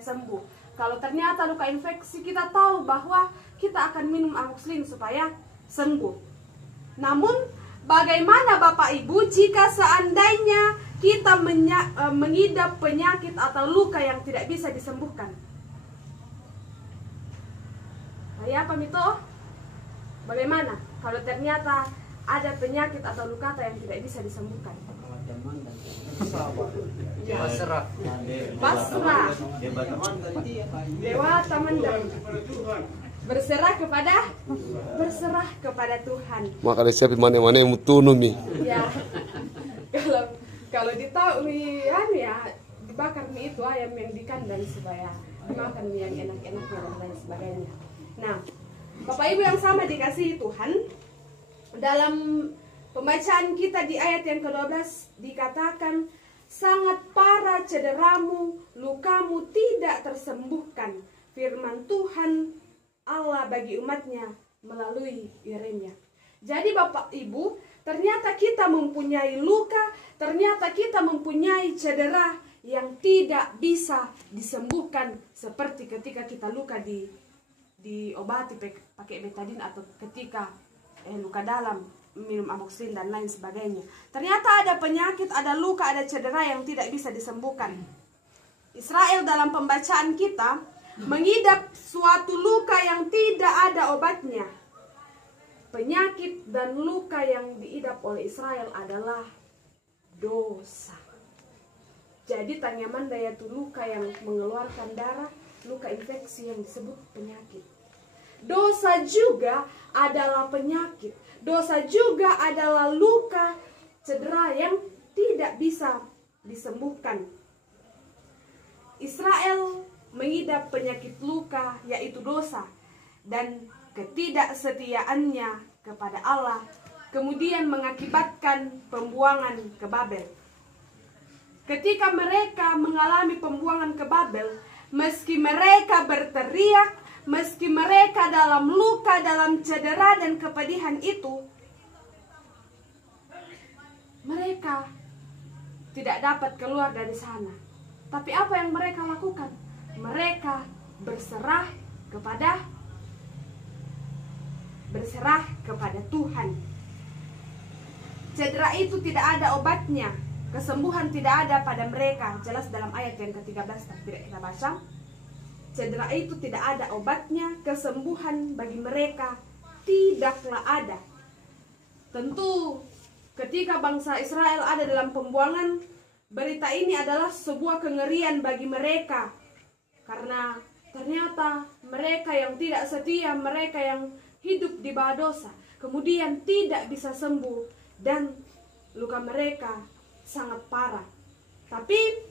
supaya sembuh. Kalau ternyata luka infeksi, kita tahu bahwa kita akan minum amoxicillin supaya sembuh. Namun bagaimana Bapak Ibu jika seandainya kita mengidap penyakit atau luka yang tidak bisa disembuhkan? Kayak apa Mito? Bagaimana kalau ternyata ada penyakit atau luka yang tidak bisa disembuhkan? Pasrah. Lewat teman-teman. Berserah kepada Tuhan. Maka ada siapa mana-mana yang mutunum nih. Ya. Kalau ditahu ya dibakar mie itu ayam yang dikandang supaya dimakan mie yang enak-enak dan lain sebagainya. Nah, Bapak Ibu yang sama dikasihi Tuhan, dalam pembacaan kita di ayat yang ke-12 dikatakan, sangat parah cederamu, lukamu tidak tersembuhkan, firman Tuhan Allah bagi umatnya melalui Yeremia. Jadi Bapak Ibu, ternyata kita mempunyai luka, ternyata kita mempunyai cedera yang tidak bisa disembuhkan, seperti ketika kita luka diobati pakai betadin, atau ketika luka dalam minum amoxicillin dan lain sebagainya. Ternyata ada penyakit, ada luka, ada cedera yang tidak bisa disembuhkan. Israel dalam pembacaan kita mengidap suatu luka yang tidak ada obatnya. Penyakit dan luka yang diidap oleh Israel adalah dosa. Jadi tanyaman daya itu luka yang mengeluarkan darah, luka infeksi yang disebut penyakit. Dosa juga adalah penyakit. Dosa juga adalah luka, cedera yang tidak bisa disembuhkan. Israel mengidap penyakit luka, yaitu dosa, dan ketidaksetiaannya kepada Allah kemudian mengakibatkan pembuangan ke Babel. Ketika mereka mengalami pembuangan ke Babel, meski mereka berteriak, meski mereka dalam luka, dalam cedera dan kepedihan itu, mereka tidak dapat keluar dari sana. Tapi apa yang mereka lakukan? Mereka berserah kepada Tuhan. Cedera itu tidak ada obatnya, kesembuhan tidak ada pada mereka. Jelas dalam ayat yang ke-13 tidak kita baca. Cedera itu tidak ada obatnya, kesembuhan bagi mereka tidaklah ada. Tentu ketika bangsa Israel ada dalam pembuangan, berita ini adalah sebuah kengerian bagi mereka. Karena ternyata mereka yang tidak setia, mereka yang hidup di bawah dosa, kemudian tidak bisa sembuh dan luka mereka sangat parah. Tapi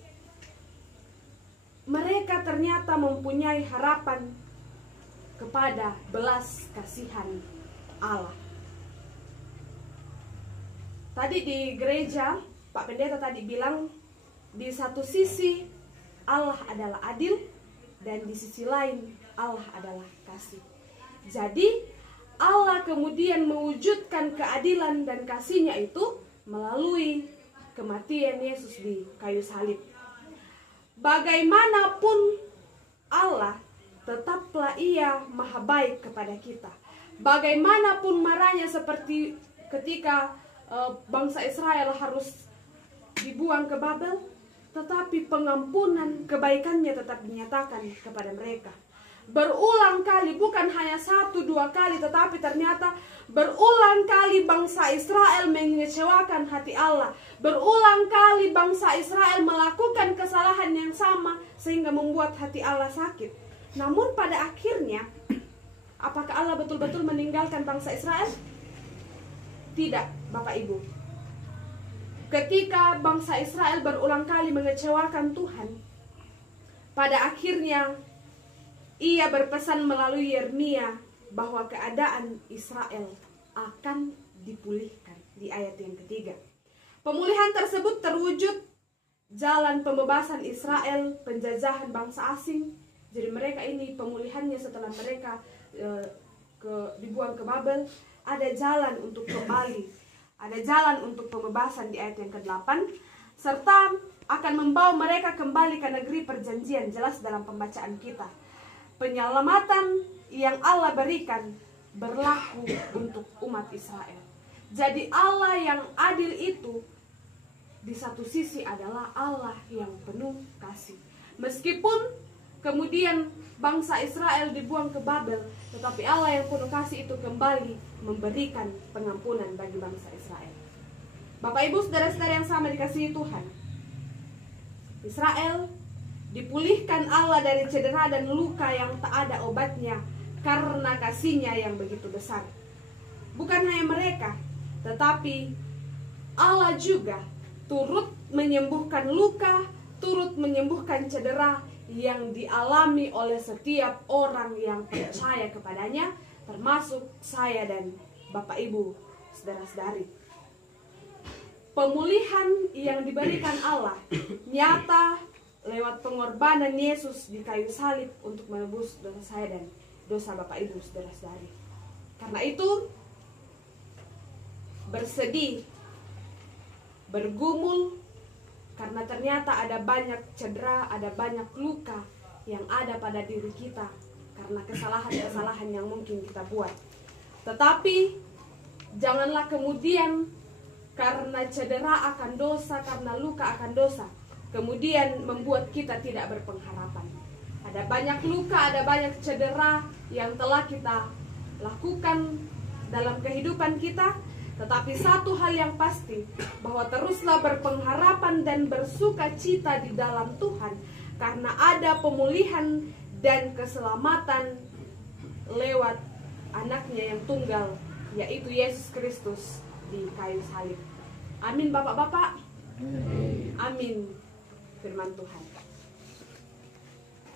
mereka ternyata mempunyai harapan kepada belas kasihan Allah. Tadi di gereja, Pak Pendeta tadi bilang, di satu sisi Allah adalah adil, dan di sisi lain Allah adalah kasih. Jadi Allah kemudian mewujudkan keadilan dan kasih-Nya itu melalui kematian Yesus di kayu salib. Bagaimanapun Allah, tetaplah Ia maha baik kepada kita. Bagaimanapun marahnya seperti ketika bangsa Israel harus dibuang ke Babel, tetapi pengampunan kebaikannya tetap dinyatakan kepada mereka. Berulang kali, bukan hanya 1-2 kali, tetapi ternyata berulang kali bangsa Israel mengecewakan hati Allah. Berulang kali bangsa Israel melakukan kesalahan yang sama sehingga membuat hati Allah sakit. Namun pada akhirnya, apakah Allah betul-betul meninggalkan bangsa Israel? Tidak, Bapak Ibu. Ketika bangsa Israel berulang kali mengecewakan Tuhan, pada akhirnya Ia berpesan melalui Yeremia bahwa keadaan Israel akan dipulihkan di ayat yang ketiga. Pemulihan tersebut terwujud jalan pembebasan Israel, penjajahan bangsa asing. Jadi mereka ini pemulihannya setelah mereka dibuang ke Babel, ada jalan untuk kembali, ada jalan untuk pembebasan di ayat yang ke-8, serta akan membawa mereka kembali ke negeri perjanjian. Jelas dalam pembacaan kita, penyelamatan yang Allah berikan berlaku untuk umat Israel. Jadi Allah yang adil itu di satu sisi adalah Allah yang penuh kasih. Meskipun kemudian bangsa Israel dibuang ke Babel, tetapi Allah yang penuh kasih itu kembali memberikan pengampunan bagi bangsa Israel. Bapak Ibu saudara-saudara yang sama dikasihi Tuhan, Israel dipulihkan Allah dari cedera dan luka yang tak ada obatnya karena kasih-Nya yang begitu besar. Bukan hanya mereka, tetapi Allah juga turut menyembuhkan luka, turut menyembuhkan cedera yang dialami oleh setiap orang yang percaya kepadanya, termasuk saya dan Bapak Ibu saudara-saudari. Pemulihan yang diberikan Allah nyata lewat pengorbanan Yesus di kayu salib untuk menebus dosa saya dan dosa Bapak Ibu saudara-saudari. Karena itu bersedih, bergumul, karena ternyata ada banyak cedera, ada banyak luka yang ada pada diri kita karena kesalahan-kesalahan yang mungkin kita buat. Tetapi janganlah kemudian karena cedera akan dosa, karena luka akan dosa, kemudian membuat kita tidak berpengharapan. Ada banyak luka, ada banyak cedera yang telah kita lakukan dalam kehidupan kita, tetapi satu hal yang pasti, bahwa teruslah berpengharapan dan bersuka cita di dalam Tuhan, karena ada pemulihan dan keselamatan lewat anaknya yang tunggal, yaitu Yesus Kristus di kayu salib. Amin Bapak-bapak. Amin firman Tuhan.